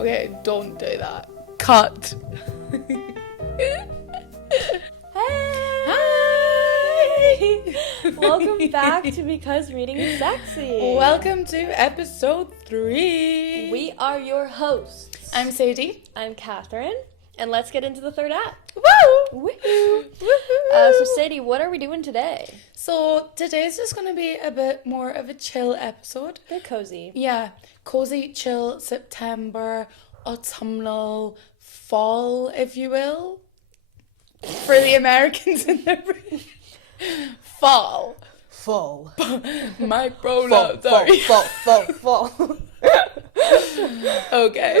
Okay, don't do that. Cut. Hey! Welcome back to Because Reading is Sexy. Welcome to episode 3. We are your hosts. I'm Sadie. I'm Catherine. And let's get into the third act. Woo! Woohoo! So Sadie, what are we doing today? So today's just going to be a bit more of a chill episode. They're cozy. Yeah, cozy, chill, September, autumnal, fall, if you will. For the Americans in the room. Fall. Fall. My pronoun, sorry. Fall. Okay.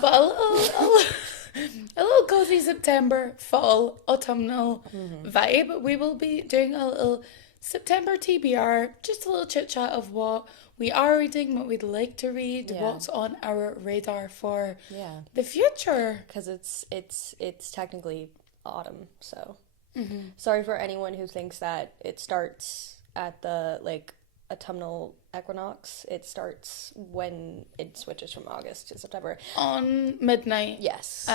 But a little cozy September, fall, autumnal vibe. We will be doing a little September TBR, just a little chit chat of what we are reading, what we'd like to read, what's on our radar for the future. Because it's technically autumn, so sorry for anyone who thinks that it starts at the autumnal equinox. It starts when it switches from August to September. On midnight. Yes.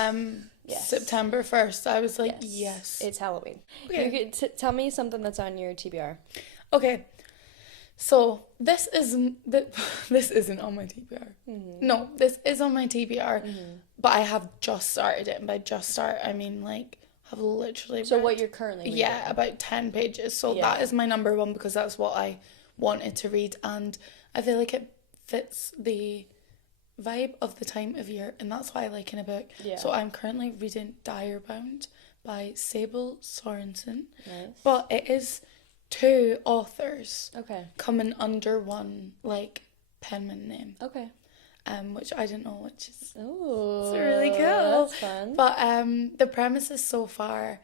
Yes. September 1st. I was like, yes. It's Halloween. Okay. You could tell me something that's on your TBR. Okay. So this isn't on my TBR. No, this is on my TBR, but I have just started it. And by just start, I mean have literally So read, what you're currently reading? Yeah, about 10 pages. So that is my number one because that's what I wanted to read, and I feel like it fits the vibe of the time of year, and that's why I like in a book. Yeah. So I'm currently reading Direbound by Sable, Sorenson. Nice. But it is 2 authors coming under one penman name. Okay. Which I didn't know, which is it's really cool. That's fun. But the premises so far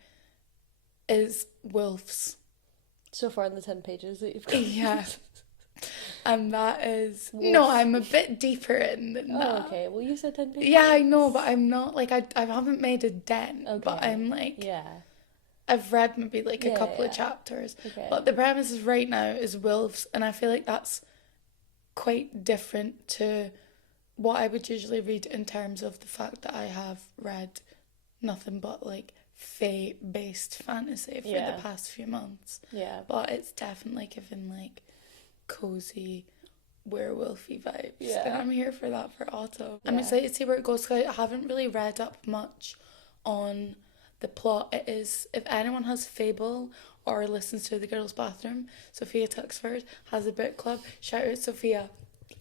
is wolves. So far in the 10 pages that you've got. Yeah. And that is... Wolf. No, I'm a bit deeper in than that. Oh, okay. Well, you said 10 pages. Yeah, I know, but I'm not... I haven't made a dent. Okay. But I'm Yeah. I've read maybe a couple of chapters. Okay. But the premises right now is wolves, and I feel like that's quite different to what I would usually read in terms of the fact that I have read nothing but fae-based fantasy for the past few months. Yeah. But it's definitely given cozy werewolfy vibes. Yeah. And I'm here for that for autumn. Yeah. I'm excited to see where it goes because I haven't really read up much on the plot. It is, if anyone has Fable or listens to The Girls' Bathroom, Sophia Tuxford has a book club. Shout out Sophia.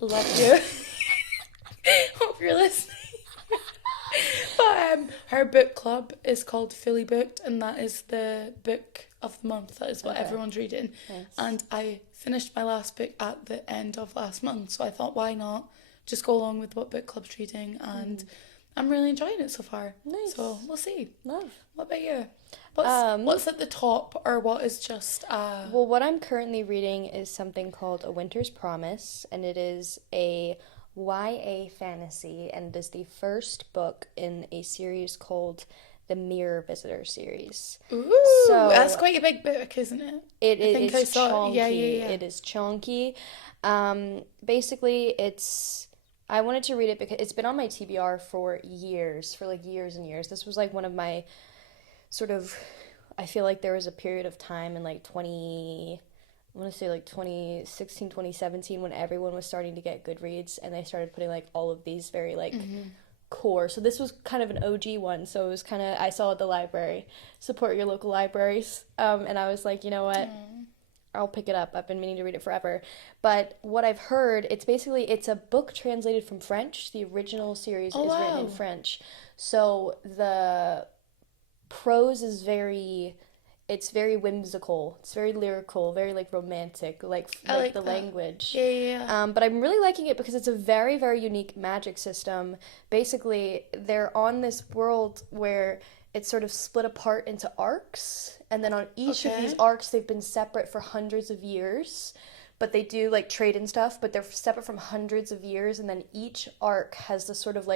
Love you. Hope you're listening. But her book club is called Fully Booked, and that is the book of the month. That is what everyone's reading. Nice. And I finished my last book at the end of last month, so I thought, why not just go along with what book club's reading, and I'm really enjoying it so far. Nice. So we'll see. Love. What about you? What's at the top, or what is just... Well, what I'm currently reading is something called A Winter's Promise, and it is a YA fantasy, and it is the first book in a series called the Mirror Visitor series. Ooh, so that's quite a big book, isn't it? It is chunky. Yeah. It is chunky. Basically, I wanted to read it because it's been on my TBR for years and years. This was one of my I feel like there was a period of time in 2016, 2017 when everyone was starting to get Goodreads and they started putting all of these very core. So this was kind of an OG one. So it was kind of, I saw at the library, support your local libraries. And I was like, you know what? I'll pick it up. I've been meaning to read it forever. But what I've heard, it's a book translated from French. The original series is written in French. So the prose is very whimsical. It's very lyrical, very romantic, the that. Language. Yeah. But I'm really liking it because it's a very, very unique magic system. Basically, they're on this world where it's sort of split apart into arcs, and then on each of these arcs, they've been separate for hundreds of years. But they do trade and stuff, but they're separate from hundreds of years, and then each arc has this sort of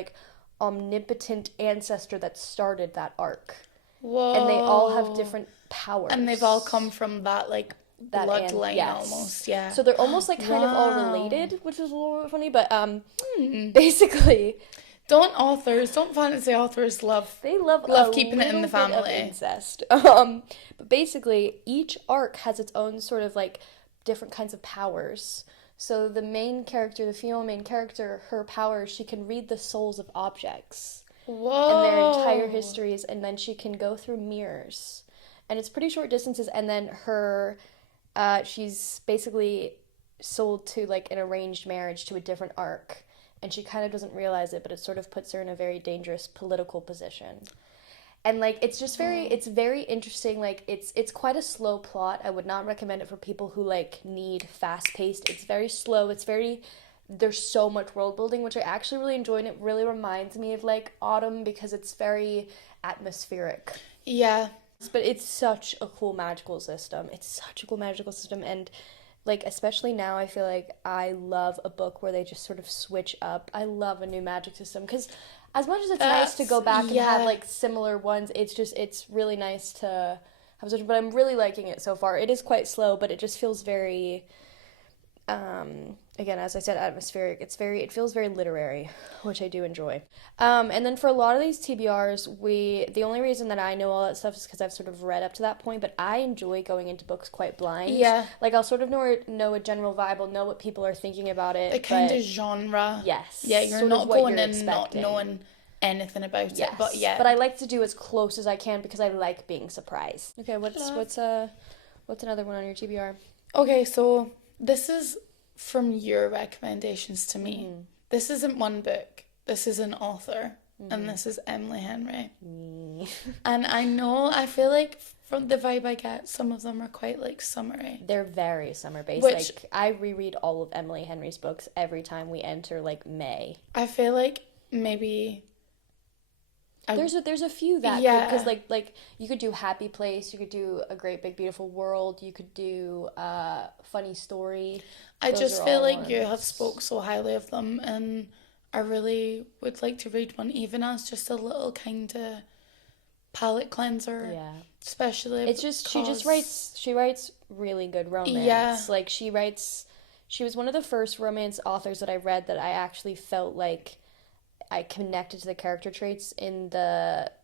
omnipotent ancestor that started that arc. Whoa. And they all have different powers. And they've all come from that bloodline almost, yeah. So they're almost like kind of all related, which is a little bit funny, but basically, don't fantasy authors love keeping it in the family. Bit of incest. But basically each arc has its own sort of like different kinds of powers. So the female main character, her power, she can read the souls of objects. Whoa. And their entire histories, and then she can go through mirrors. And it's pretty short distances, and then she's basically sold to like an arranged marriage to a different arc. And she kind of doesn't realize it, but it sort of puts her in a very dangerous political position. And like it's just it's very interesting. Like it's quite a slow plot. I would not recommend it for people who like need fast paced. It's very slow. There's so much world building, which I actually really enjoy, and it really reminds me of like Autumn because it's very atmospheric. Yeah. But it's such a cool magical system. And like especially now I feel like I love a book where they just sort of switch up. I love a new magic system because as much as it's nice to go back and have like similar ones, it's really nice to have such, but I'm really liking it so far. It is quite slow, but it just feels very again, as I said, atmospheric. It feels very literary, which I do enjoy. And then for a lot of these TBRs, the only reason that I know all that stuff is because I've sort of read up to that point, but I enjoy going into books quite blind. Yeah. Like, I'll sort of know a general vibe, I'll know what people are thinking about it. The kind of genre. Yes. Yeah, you're not going in not knowing anything about it, but yeah. But I like to do as close as I can because I like being surprised. Okay, what's another one on your TBR? Okay, so this is from your recommendations to me. Mm-hmm. This isn't one book. This is an author. Mm-hmm. And this is Emily Henry. And I feel like from the vibe I get, some of them are quite like summery. They're very summer-based. Like, I reread all of Emily Henry's books every time we enter like May. I feel like maybe... There's a few that because like you could do Happy Place, you could do A Great Big Beautiful World, you could do Funny Story. I just feel like you have spoke so highly of them, and I really would like to read one, even as just a little kind of palate cleanser. Yeah, especially it's just she writes really good romance. Yeah, like she was one of the first romance authors that I read that I actually felt like I connected to the character traits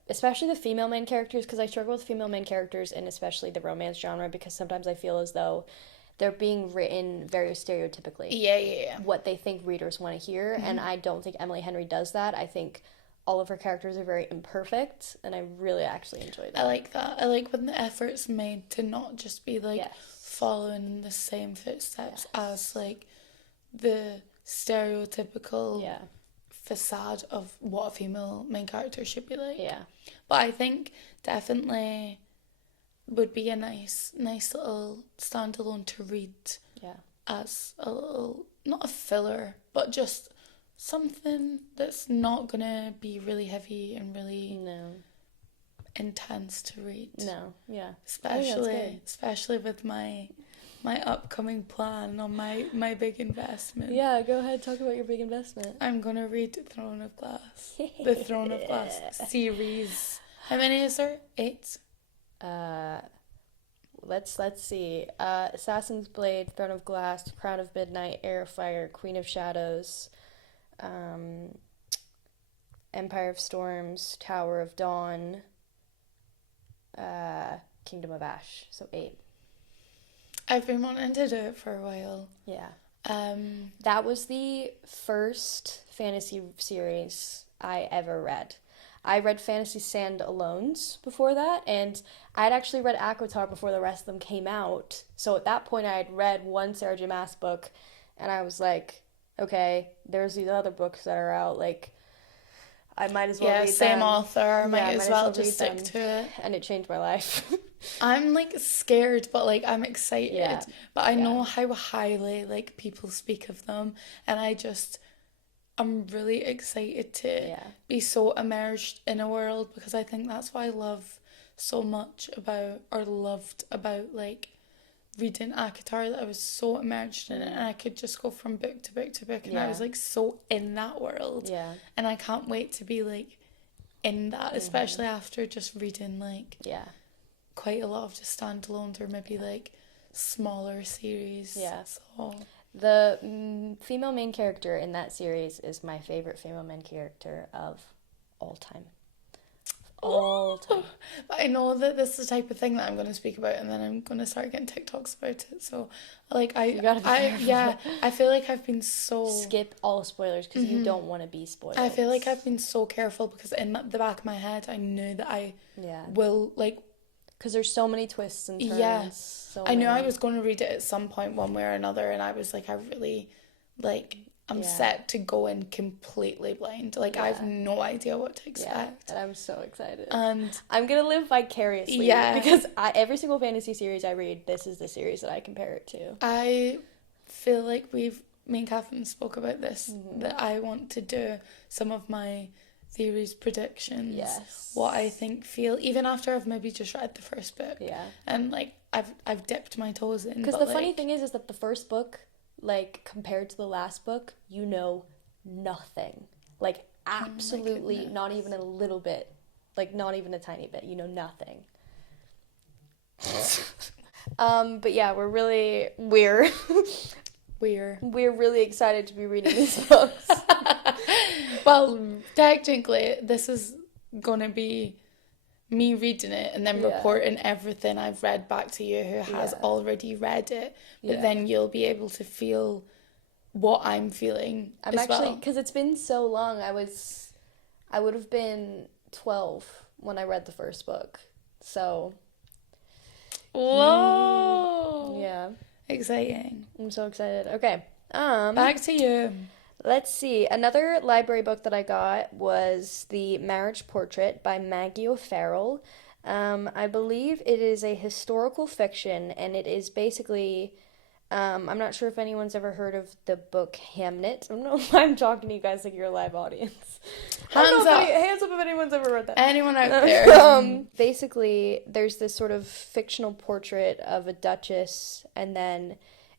especially the female main characters, because I struggle with female main characters and especially the romance genre, because sometimes I feel as though they're being written very stereotypically. Yeah. What they think readers want to hear, and I don't think Emily Henry does that. I think all of her characters are very imperfect, and I really actually enjoy that. I like that. I like when the effort's made to not just be like following the same footsteps as like the stereotypical facade of what a female main character should be like. Yeah. But I think definitely would be a nice little standalone to read. Yeah. As a little, not a filler, but just something that's not gonna be really heavy and really intense to read. No. Yeah. Especially with my upcoming plan on my big investment. Yeah, go ahead, talk about your big investment. I'm gonna read Throne of Glass. The Throne of Glass series. How many is there? 8? Let's see. Assassin's Blade, Throne of Glass, Crown of Midnight, Heir of Fire, Queen of Shadows, Empire of Storms, Tower of Dawn, Kingdom of Ash. So 8. I've been wanting to do it for a while. Yeah. That was the first fantasy series I ever read. I read Fantasy Standalones before that, and I'd actually read ACOTAR before the rest of them came out. So at that point, I had read one Sarah J. Maas book, and I was like, okay, there's these other books that are out, like, I might as well read them. Yeah, same author, might as well just stick to it. And it changed my life. I'm, like, scared, but, like, I'm excited. Yeah. But I know how highly, like, people speak of them, and I'm really excited to be so immersed in a world, because I think that's what I love so much loved about, like, reading ACOTAR, that I was so immersed in it, and I could just go from book to book to book, and I was, like, so in that world. Yeah. And I can't wait to be, like, in that, especially after just reading, like, quite a lot of just standalones, or maybe, like, smaller series. Yeah. So The female main character in that series is my favorite female main character of all time. All time. But I know that this is the type of thing that I'm going to speak about, and then I'm going to start getting TikToks about it. So, like, You gotta be careful. I feel like I've been so... Skip all spoilers, because you don't want to be spoiled. I feel like I've been so careful, because in the back of my head, I knew that I will, like... Because there's so many twists and turns. Yeah. So I knew I was going to read it at some point, one way or another, and I was like, I really, like... I'm set to go in completely blind. Like, I have no idea what to expect. And I'm so excited. And I'm going to live vicariously. Yeah. Because every single fantasy series I read, this is the series that I compare it to. I feel like me and Catherine spoke about this, that I want to do some of my theories, predictions. Yes. What I think, feel, even after I've maybe just read the first book. Yeah. And, like, I've dipped my toes in. Because the funny thing is that the first book, like, compared to the last book, you know nothing. Like, absolutely not even a little bit. Like, not even a tiny bit. You know nothing. But yeah, we're really excited to be reading these books. Well, technically, this is gonna be me reading it and then reporting everything I've read back to you, who has already read it, but then you'll be able to feel what I'm feeling. I'm as actually, because it's been so long. I would have been 12 when I read the first book, so whoa, yeah, exciting. I'm so excited. Okay, back to you. Let's see. Another library book that I got was The Marriage Portrait by Maggie O'Farrell. I believe it is a historical fiction, and it is basically... I'm not sure if anyone's ever heard of the book Hamnet. I don't know why I'm talking to you guys like you're a live audience. Hands up If anyone's ever read that. Anyone out there. Basically, there's this sort of fictional portrait of a duchess, and then...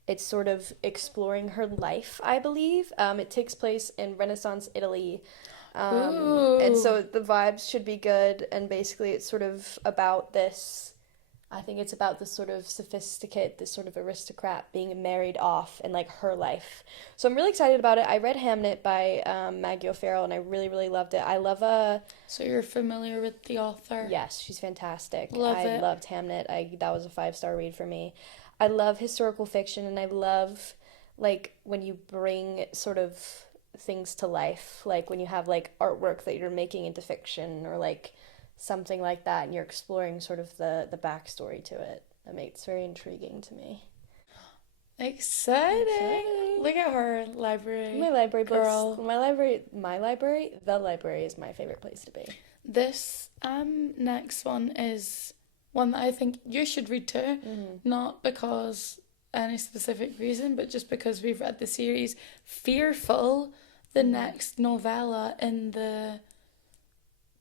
it's sort of exploring her life, I believe. It takes place in Renaissance Italy. And so the vibes should be good. And basically it's sort of about this... I think it's about this sort of sophisticate, this sort of aristocrat being married off and, like, her life. So I'm really excited about it. I read Hamnet by Maggie O'Farrell, and I really, really loved it. I love So you're familiar with the author? Yes, she's fantastic. I loved Hamnet. That was a 5-star read for me. I love historical fiction, and I love, like, when you bring sort of things to life, like when you have, like, artwork that you're making into fiction, or, like, something like that, and you're exploring sort of the backstory to it. That makes it very intriguing to me. Exciting! Look at her library. My library girl. books. The library is my favorite place to be. This next one is one that I think you should read too, not because any specific reason, but just because we've read the series. Fearful, the next novella in the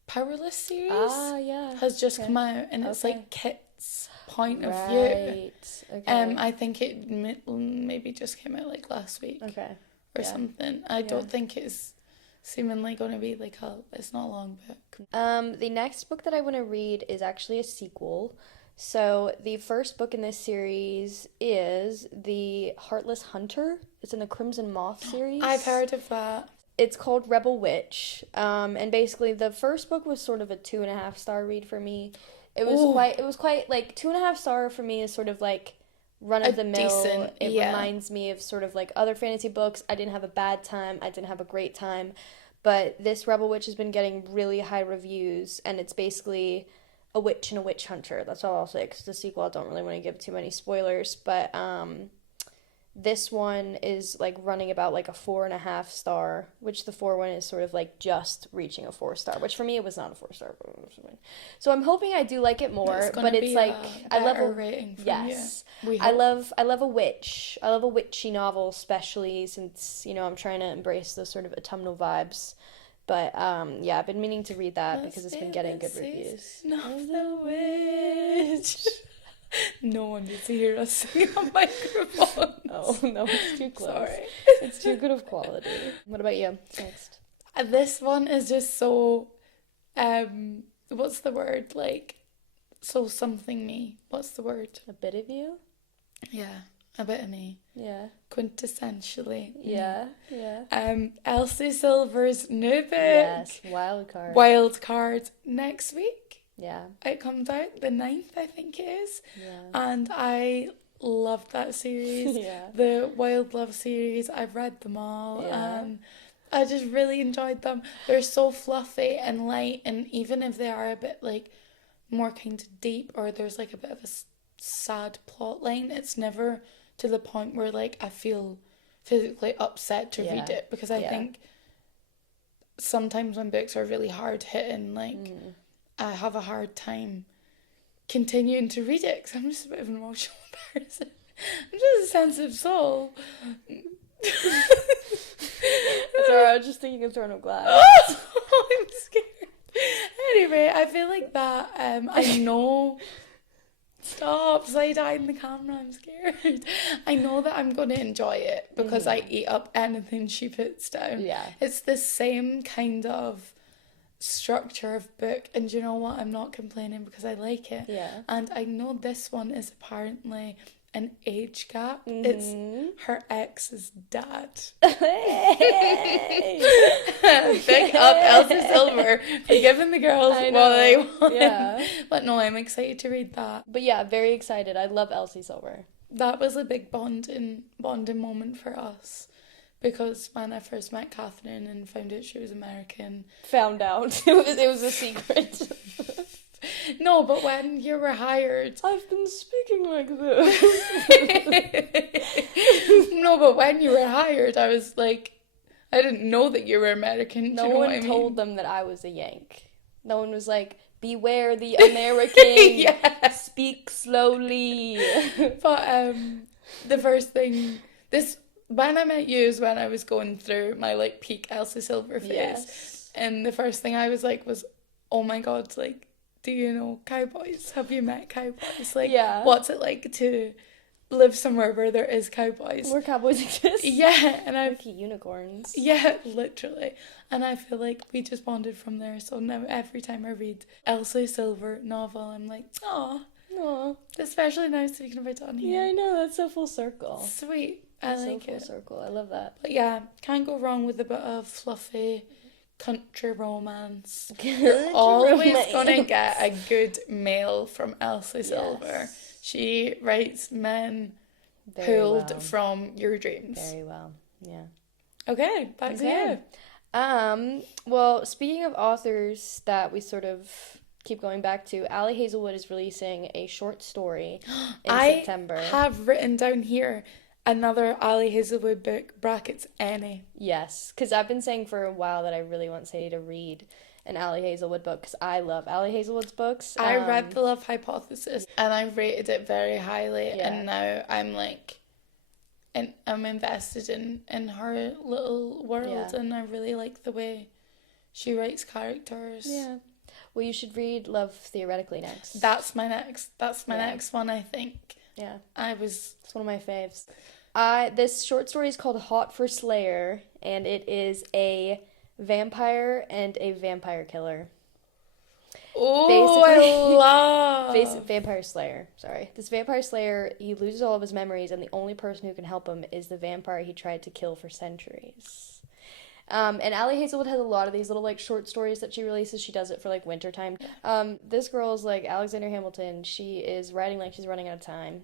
Powerless series, has just come out, and it's like Kit's point of view. Okay. I think it maybe just came out like last week, or something. I don't think it's seemingly going to be like it's not a long book. The next book that I want to read is actually a sequel. So the first book in this series is The Heartless Hunter. It's in the Crimson Moth series. I've heard of that. It's called Rebel Witch. And basically the first book was sort of a 2.5-star read for me. It was quite like 2.5 star for me is sort of like run of the mill. It reminds me of sort of like other fantasy books. I didn't have a bad time. I didn't have a great time. But this Rebel Witch has been getting really high reviews, and it's basically a witch and a witch hunter. That's all I'll say, because the sequel, I don't really want to give too many spoilers. But this one is like running about like a 4.5 star, which the 4 one is sort of like just reaching a 4 star, which for me it was not a 4 star. So I'm hoping I do like it more, but it's like I love a rating from you. I love a witch. I love a witchy novel, especially since, you know, I'm trying to embrace those sort of autumnal vibes. But I've been meaning to read that because it's been getting good reviews. Not the witch. No one needs to hear us sing on microphone. Oh, no, it's too close. Sorry. It's too good of quality. What about you? Next. This one is just so, what's the word? Like, so something me. What's the word? A bit of you? Yeah, a bit of me. Yeah. Quintessentially. Yeah. Elsie Silver's new book. Yes, Wildcard. Wildcard next week. Yeah. It comes out the 9th, I think it is. Yeah. And I loved that series. Yeah. The Wild Love series, I've read them all. Yeah. I just really enjoyed them. They're so fluffy and light, and even if they are a bit like more kind of deep, or there's like a bit of a sad plot line, it's never to the point where like I feel physically upset to read it, because I think sometimes when books are really hard hitting, like I have a hard time continuing to read it because I'm just a bit of an emotional person. I'm just a sensitive soul. Sorry, I was just thinking of Throne of Glass. Oh, I'm scared. Anyway, I feel like that, I know... Stop side-eyeing the camera, I'm scared. I know that I'm going to enjoy it because I eat up anything she puts down. Yeah. It's the same kind of structure of book, and you know what? I'm not complaining because I like it. Yeah. And I know this one is apparently an age gap. It's her ex's dad. Pick up Elsie Silver for giving the girls what they want. Yeah. But no, I'm excited to read that. But yeah, very excited. I love Elsie Silver. That was a big bonding moment for us. Because when I first met Catherine and found out she was American... Found out. It was a secret. No, but when you were hired... I've been speaking like this. No, but when you were hired, I was like... I didn't know that you were American. No you know one told them that I was a Yank. No one was like, beware the American. Speak slowly. But the first thing... When I met you is when I was going through my like peak Elsie Silver phase. Yes. And the first thing I was like was, oh my god, like, do you know cowboys? Have you met cowboys? Like, what's it like to live somewhere where there is cowboys? Where cowboys exist? Yeah, and I unicorns. Yeah, literally. And I feel like we just bonded from there. So now every time I read Elsie Silver novel, I'm like, oh, especially now speaking about it on here. Yeah, I know, that's so full circle. Sweet. I like it. Full circle. I love that. But yeah, can't go wrong with a bit of fluffy country romance. You're always gonna get a good mail from Elsie Silver. She writes men pulled from your dreams. Very well. Yeah. Okay, back to you. Well, speaking of authors that we sort of keep going back to, Ali Hazelwood is releasing a short story in September. I have written down here another Ali Hazelwood book, brackets any. Yes, because I've been saying for a while that I really want Sadie to read an Ali Hazelwood book, because I love Ali Hazelwood's books. I read The Love Hypothesis and I rated it very highly, and now I'm like, and I'm invested in her little world, and I really like the way she writes characters. Yeah. Well, you should read Love Theoretically next. That's my next one, I think. Yeah. It's one of my faves. This short story is called Hot for Slayer, and it is a vampire and a vampire killer. Oh, I love... Vampire Slayer, sorry. This vampire slayer, he loses all of his memories, and the only person who can help him is the vampire he tried to kill for centuries. And Ali Hazelwood has a lot of these little, like, short stories that she releases. She does it for, like, wintertime. This girl's, like, Alexander Hamilton. She is writing like she's running out of time.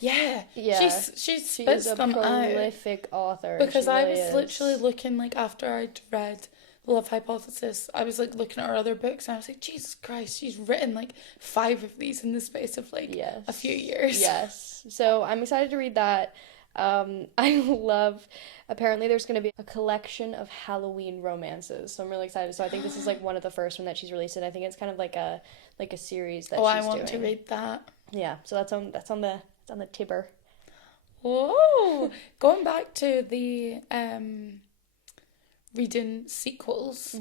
Yeah. She spits them out. She's a prolific author. Because I was literally looking, like, after I'd read The Love Hypothesis, I was, like, looking at her other books, and I was like, Jesus Christ, she's written, like, 5 of these in the space of, like, a few years. Yes. So I'm excited to read that. Apparently there's going to be a collection of Halloween romances, so I'm really excited. So I think this is like one of the first one that she's released, and I think it's kind of like a series that she's doing. I want to read that. Yeah, so that's on the TBR. Whoa! Going back to the reading sequels,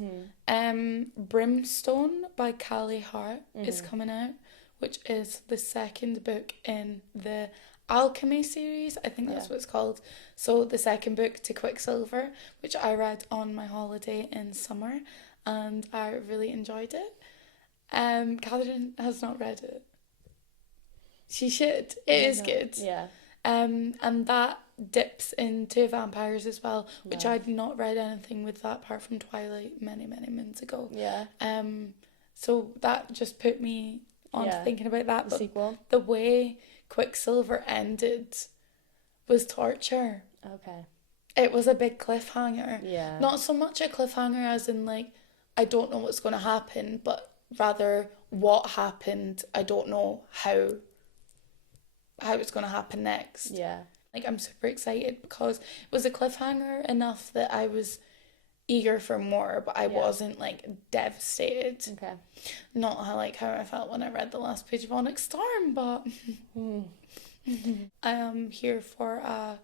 Brimstone by Callie Hart is coming out, which is the second book in the Alchemy series, I think that's what it's called. So the second book to Quicksilver, which I read on my holiday in summer, and I really enjoyed it. Catherine has not read it. She should. It is good. Yeah. And that dips into vampires as well, which I'd not read anything with that apart from Twilight many, many moons ago. Yeah. So that just put me on to thinking about that. The sequel. The way Quicksilver ended was torture. Okay. It was a big cliffhanger. Yeah. Not so much a cliffhanger as in, like, I don't know what's going to happen, but rather what happened. I don't know how it's going to happen next. Yeah. Like, I'm super excited because it was a cliffhanger enough that I was eager for more, but I wasn't, like, devastated. Okay. Not how I felt when I read the last page of Onyx Storm, but I am here for a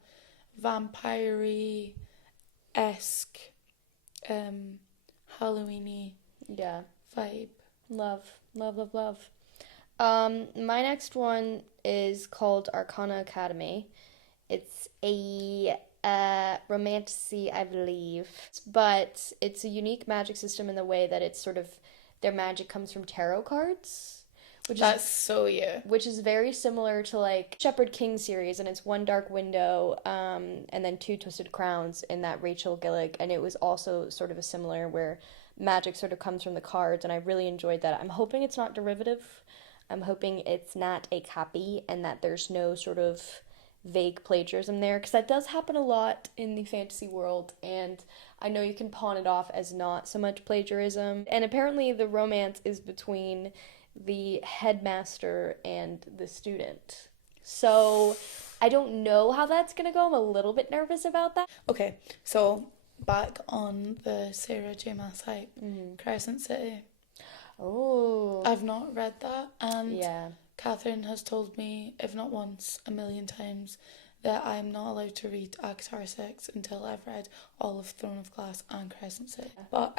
vampire-y esque Halloween-y vibe. Love. My next one is called Arcana Academy. It's a romantasy, I believe, but it's a unique magic system in the way that it's sort of their magic comes from tarot cards. Which is very similar to like Shepherd King series, and it's One Dark Window, and then Two Twisted Crowns in that Rachel Gillick, and it was also sort of a similar where magic sort of comes from the cards, and I really enjoyed that. I'm hoping it's not derivative. I'm hoping it's not a copy and that there's no sort of vague plagiarism there, because that does happen a lot in the fantasy world, and I know you can pawn it off as not so much plagiarism. And apparently the romance is between the headmaster and the student. So I don't know how that's going to go. I'm a little bit nervous about that. Okay, so back on the Sarah J. Maas hype, Crescent City. Oh. I've not read that, and Catherine has told me, if not once, a million times, that I'm not allowed to read ACOTAR 6 until I've read all of Throne of Glass and Crescent City. But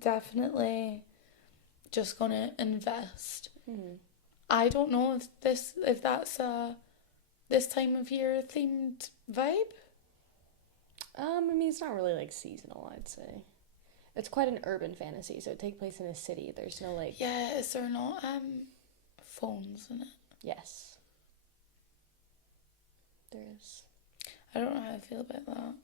definitely just gonna invest. I don't know if that's a this time of year themed vibe. I mean, it's not really like seasonal, I'd say. It's quite an urban fantasy, so it takes place in a city. There's no like... Yeah, is there not phones in it? Yes. There is. I don't know how I feel about that.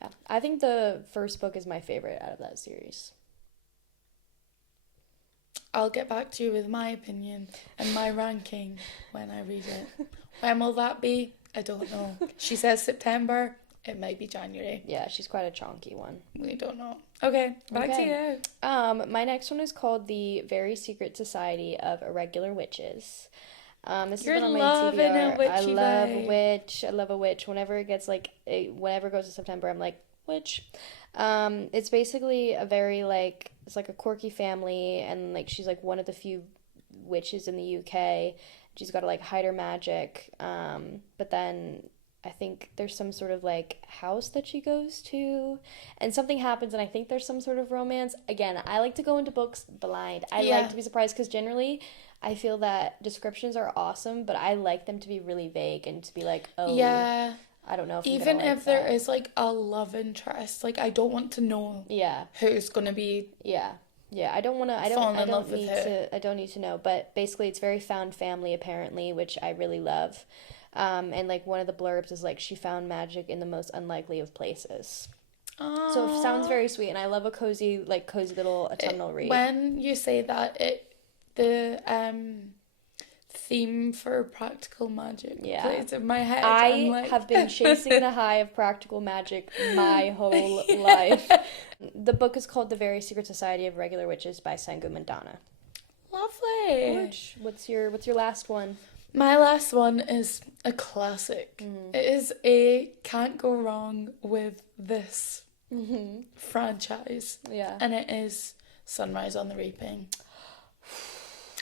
Yeah. I think the first book is my favorite out of that series. I'll get back to you with my opinion and my ranking when I read it. When will that be? I don't know. She says September. It might be January. Yeah, she's quite a chonky one. We don't know. Okay, back to you. My next one is called The Very Secret Society of Irregular Witches. This You're is on my loving TBR. a witchy I love a witch. Whenever it gets whenever it goes to September, I'm like, witch. It's basically a very it's like a quirky family, and like she's like one of the few witches in the UK. She's got to hide her magic. But then I think there's some sort of house that she goes to, and something happens, and I think there's some sort of romance. Again, I like to go into books blind. I like to be surprised, because generally I feel that descriptions are awesome, but I like them to be really vague and to be like, oh, yeah, I don't know if even if there is a love interest, I don't want to know who's gonna be I don't need to know. But basically it's very found family apparently, which I really love. And one of the blurbs is she found magic in the most unlikely of places. Aww. So it sounds very sweet, and I love a cozy little autumnal read. When you say that, the theme for practical magic plays in my head. I have been chasing the high of practical magic my whole life. The book is called The Very Secret Society of Regular Witches by Sangu Mandanna. Lovely. What's your last one? My last one is a classic. It is a can't go wrong with this franchise. Yeah. And it is Sunrise on the Reaping.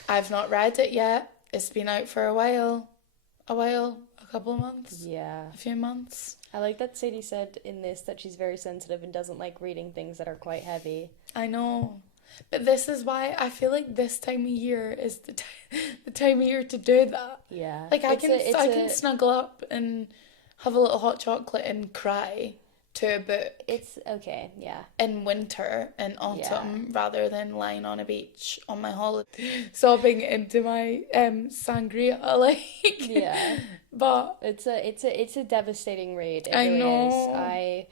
I've not read it yet. It's been out for a while, a couple of months. Yeah. A few months. I like that Sadie said in this that she's very sensitive and doesn't like reading things that are quite heavy. I know. But this is why I feel like this time of year is the time of year to do that. Yeah. I can snuggle up and have a little hot chocolate and cry to a book. It's okay, yeah. In winter, in autumn, rather than lying on a beach on my holiday, sobbing into my sangria, like. Yeah. But it's a devastating read. It I really know. is.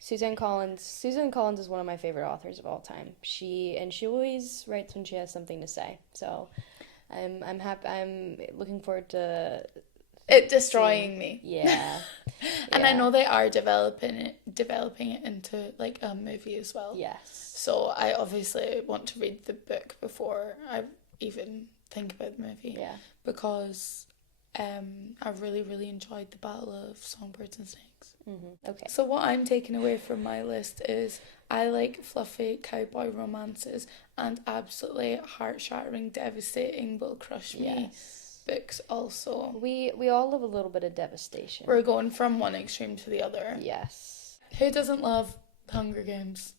Suzanne Collins is one of my favorite authors of all time. She always writes when she has something to say. So I'm happy. I'm looking forward to it destroying me. Yeah. And I know they are developing it into like a movie as well. Yes. So I obviously want to read the book before I even think about the movie. Yeah. Because I really, really enjoyed the Battle of Songbirds and Snakes. Mm-hmm. Okay. So what I'm taking away from my list is I like fluffy cowboy romances and absolutely heart-shattering, devastating, will crush me books also. We all love a little bit of devastation. We're going from one extreme to the other. Yes. Who doesn't love Hunger Games?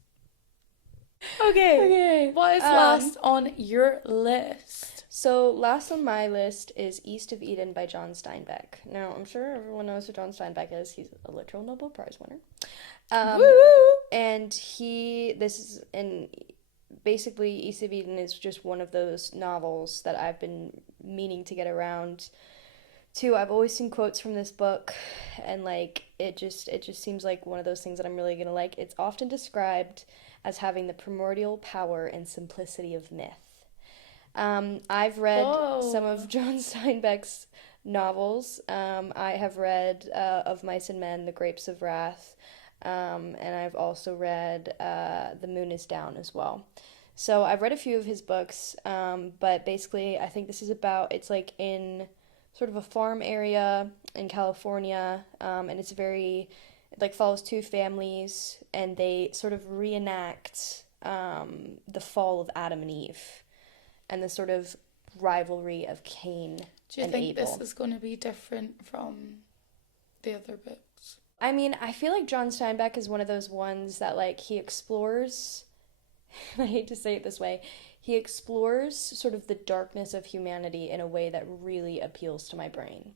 Okay. What is last on your list? So last on my list is East of Eden by John Steinbeck. Now, I'm sure everyone knows who John Steinbeck is. He's a literal Nobel Prize winner. And basically East of Eden is just one of those novels that I've been meaning to get around to. I've always seen quotes from this book, and like it just seems like one of those things that I'm really gonna like. It's often described as having the primordial power and simplicity of myth. I've read some of John Steinbeck's novels. I have read Of Mice and Men, The Grapes of Wrath, and I've also read The Moon is Down as well. So I've read a few of his books, but basically I think this is it's like in sort of a farm area in California, and it's it follows two families, and they sort of reenact the fall of Adam and Eve and the sort of rivalry of Cain and Abel. Do you think this is going to be different from the other books? I mean, I feel like John Steinbeck is one of those ones that, like, he explores, I hate to say it this way, he explores sort of the darkness of humanity in a way that really appeals to my brain.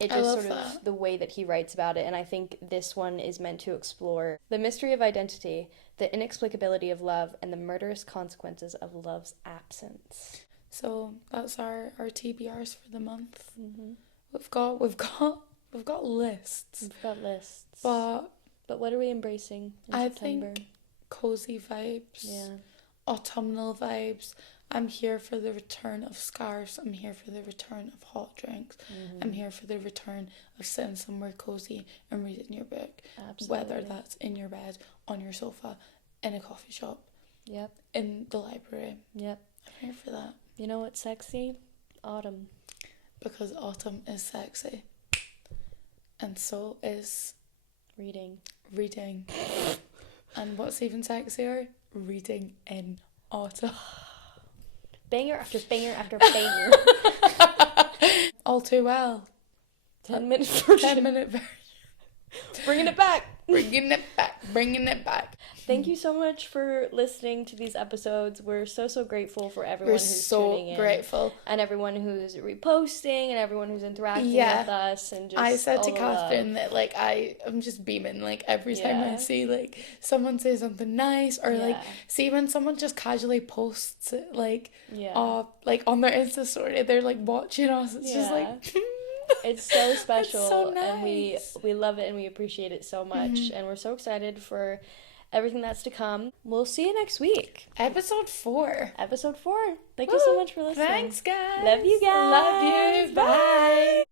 It just sort of the way that he writes about it, and I think this one is meant to explore the mystery of identity, the inexplicability of love, and the murderous consequences of love's absence. So that's our TBRs for the month. Mm-hmm. We've got lists. We've got lists. But what are we embracing in September? I think cozy vibes. Yeah. Autumnal vibes. I'm here for the return of scarves. I'm here for the return of hot drinks. Mm-hmm. I'm here for the return of sitting somewhere cozy and reading your book. Absolutely. Whether that's in your bed, on your sofa, in a coffee shop. Yep. In the library. Yep. I'm here for that. You know what's sexy? Autumn. Because autumn is sexy. And so is... Reading. And what's even sexier? Reading in autumn. Banger after banger after banger. All too well. 10-minute version. 10-minute version. Bringing it back. Bringing it back. Thank you so much for listening to these episodes. We're so grateful for everyone who's tuning in. We're so grateful. And everyone who's reposting and everyone who's interacting with us. And just I said to Catherine that, like, I'm just beaming, like, every time I see, like, someone say something nice or, like, see when someone just casually posts it, like, like, on their Insta story, they're, like, watching us. It's just, like... It's so special. It's so nice. And we love it and we appreciate it so much. Mm-hmm. And we're so excited for everything that's to come. We'll see you next week. Episode 4. Thank you so much for listening. Thanks, guys. Love you guys. Love you. Bye.